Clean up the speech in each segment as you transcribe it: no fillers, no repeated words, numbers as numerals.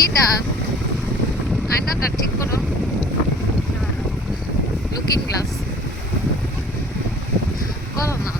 এইটা আয়নাটা ঠিক করো, লুকিং গ্লাস করো না।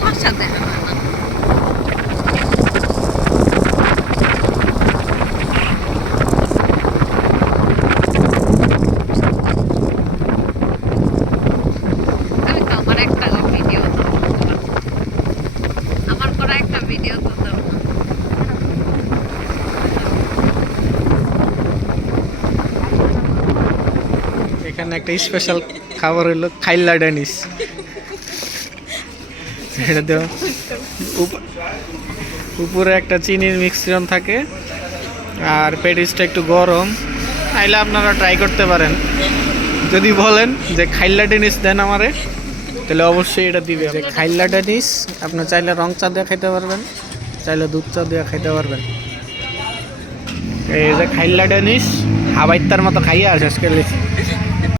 কুয়াশা দেখা হয় না। আমি তো আমার একটা ভিডিও তো, আমার করা একটা ভিডিও তো দাও না। এখানে একটা স্পেশাল খাবার হলো খাইল্লা ডেনিস। এটা তো উপরে একটা চিনির মিশ্রণ থাকে আর প্যাটিসটা একটু গরম। চাইলে আপনারা ট্রাই করতে পারেন। যদি বলেন যে খাইল্লা ডেনিস দেন আমারে, তাহলে অবশ্যই এটা দিবে। যে খাইল্লা ডেনিস আপনি চাইলে রং চা দিয়ে খাইতে পারবেন, চাইলে দুধ চা দিয়ে খাইতে পারবেন। এই যে খাইল্লা ডেনিস হাবাইত্তার মতো খাইয়ে শেষ করে